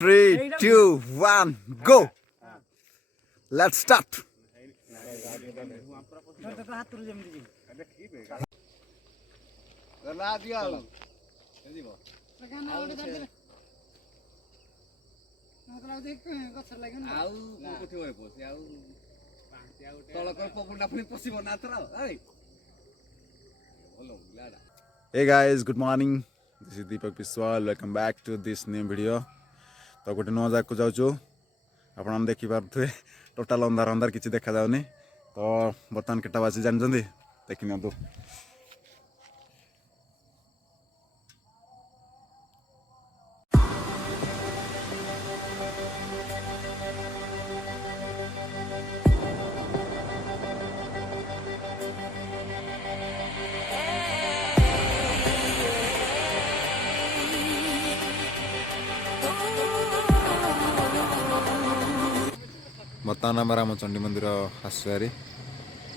3, 2, 1, go! Let's start! Hey guys, good morning. This is Deepak Biswal. Welcome back to this new video. तो गोटे नुआ जाक जाऊँ आप देखिपे टोटाल अंधार अंधार किसी देखा जाऊनी तो बर्तमान केटा बाजी जानते देखी नि बर्तमान आम राम चंडी मंदिर आसुरी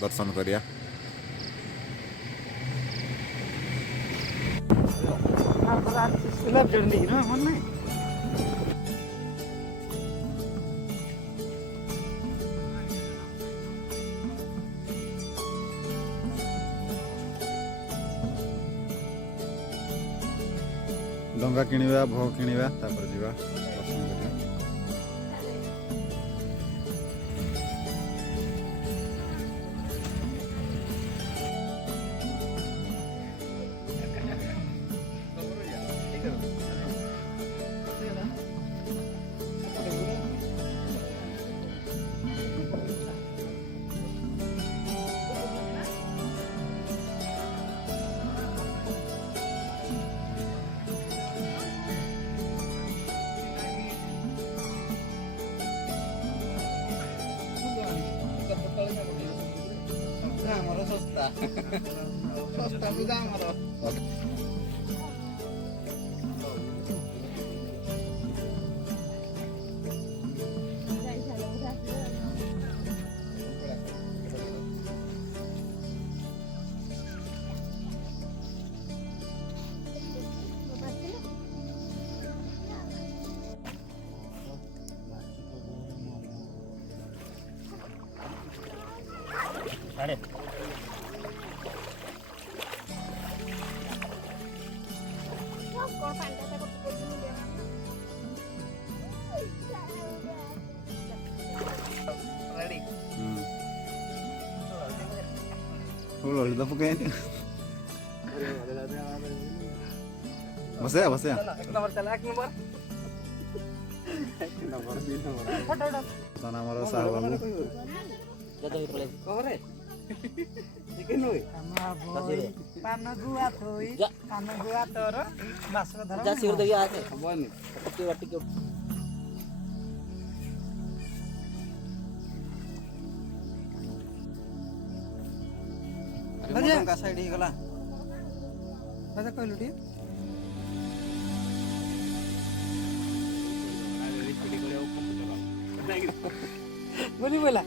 दर्शन करिया डंगा किणवा भोग किणवा तापर जीवा दर्शन करिया udah pakai ini. Mas ya. Nomor telak nomor. Tanah nomor sahabat. Jatuh itu lagi. Kore. Ikan oi. Panna gua thoi. Panna gua toro. Masuk dharo. Jasi ur degi aate. Bani. Wati ke का side ही गला दादा कोई लुटी बोली बोला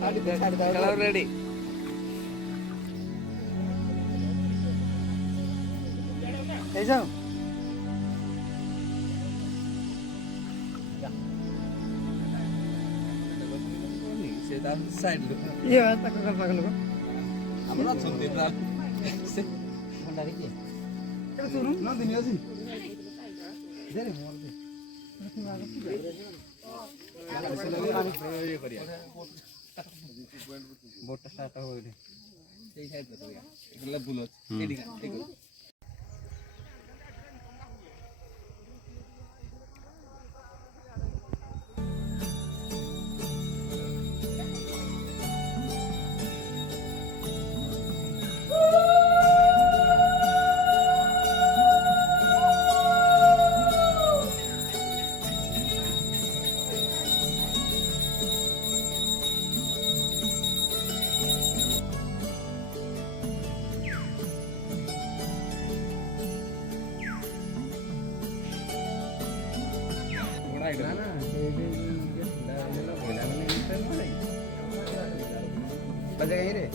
साड़ी दे colour ready ले जाओ sedan side लो ये तक कर लो আমরা শুনতে না ভন্ডারি কি এটা শুরু না দিনি আছে দেরে মোর দে বোটটা স্টার্ট হবে এই সাইড তো এগুলা ভুল আছে এদিকে এগুলো बजा यहीं रे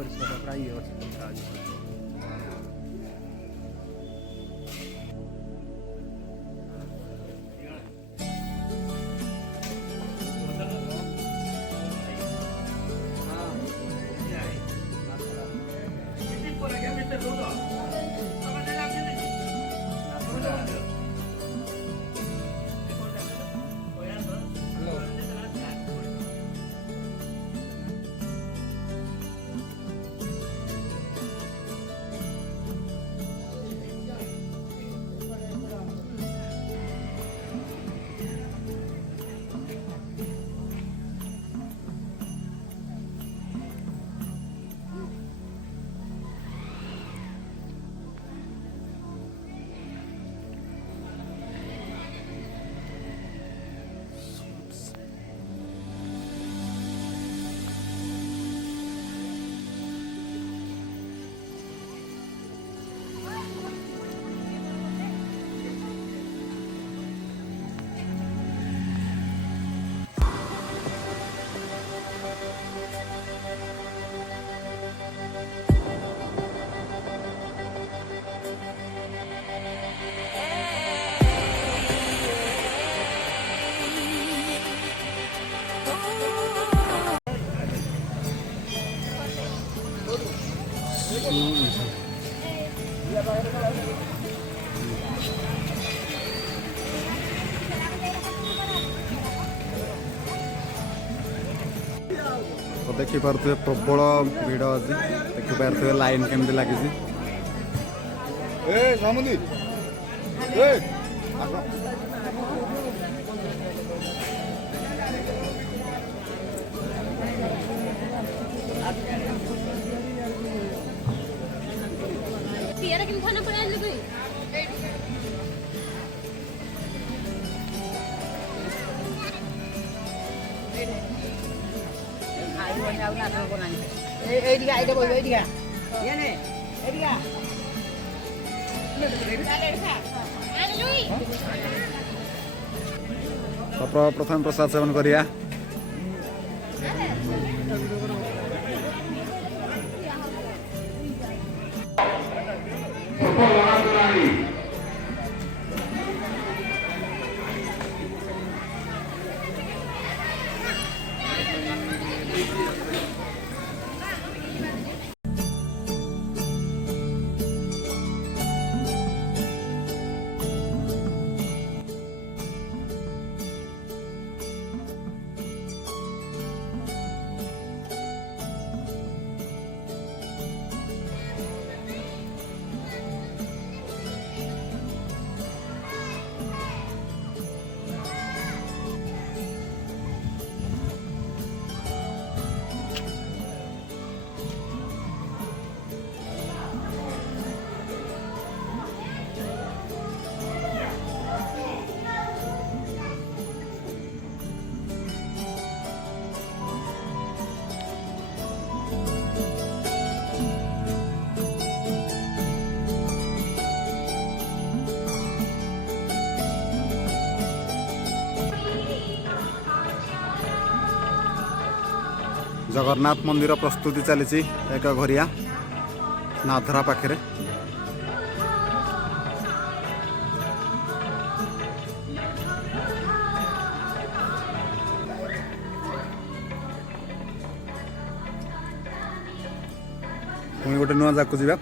ପରିସର ପ୍ରାୟ ଇଏ ଅଛି ମନ୍ଦିର ଅଛି। तो देखिपे प्रबल भिड़ अच्छी देखिपे लाइन केमती लगी तो प्रथम प्रसाद सेवन करिया जगन्नाथ मंदिर प्रस्तुति चली एक घरिया नाधरा पाखे पुणी गोटे नुआ जाकू जा